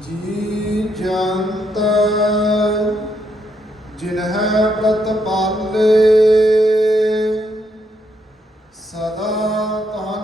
ਜੀ ਜੰਤ ਜਿਨਹਿ ਪ੍ਰਤਪਾਲੇ ਸਦਾ ਤਨ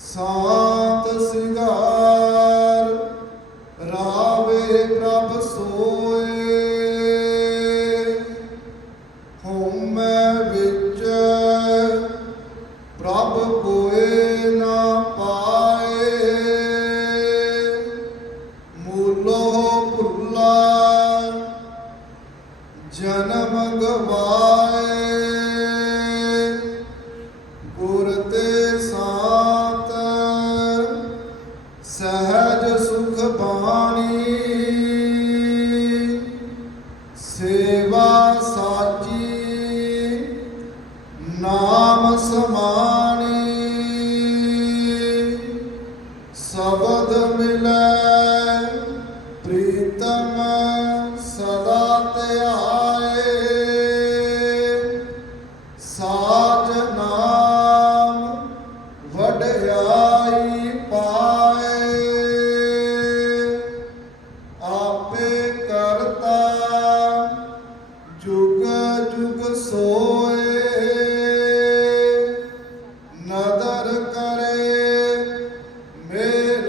ਸਾਤ ਸਿੰਗਾਰ ਰਾਵੇ ਪ੍ਰਭ ਸੋਏ ਸ਼ਬਦ ਮਿਲੈ ਪ੍ਰੀਤਮ ਸਦਾ ਧਿਆਏ ਸਾਜ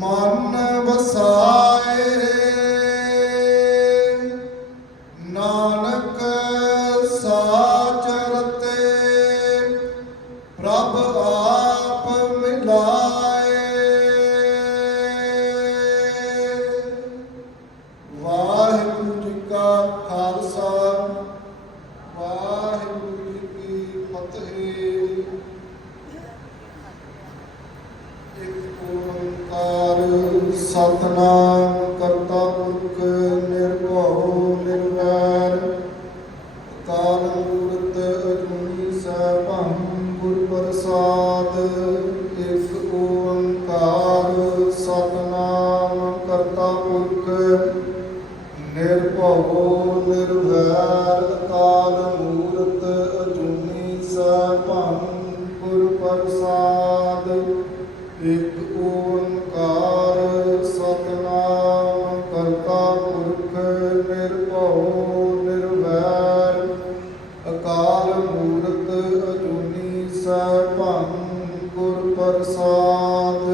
ਮਨ ਵਸਾਏ ਨਾਨਕ ਸਾਚਰ ਤੇ ਪ੍ਰਭ ਆਪ ਮਿਲਾਏ। ਵਾਹਿਗੁਰੂ ਜੀ ਕਾ ਖਾਲਸਾ। ਵਾਹਿਗੁਰੂ ਜੀ ਕੀ ਫਤਿਹ ਇੱਕ ਓੰਕਾਰ ਸਤਨਾਮ ਕਰਤਾ ਪੁਰਖ ਨਿਰਭਉ ਨਿਰਵੈਰ। ਕਾਲ ਮੂਰਤ ਅਜੂਨੀ ਸੈਭੰ ਗੁਰ ਪ੍ਰਸਾਦ। ਇੱਕ ਓੰਕਾਰ ਸਤਨਾਮ ਕਰਤਾ ਪੁਰਖ ਨਿਰਭਉ ਨਿਰਵੈਰ। ਕਾਲ ਮੂਰਤ ਅਜੂਨੀ ਸੈਭੰ ਗੁਰ ਪ੍ਰਸਾਦ। ਪ੍ਰਸਾਦ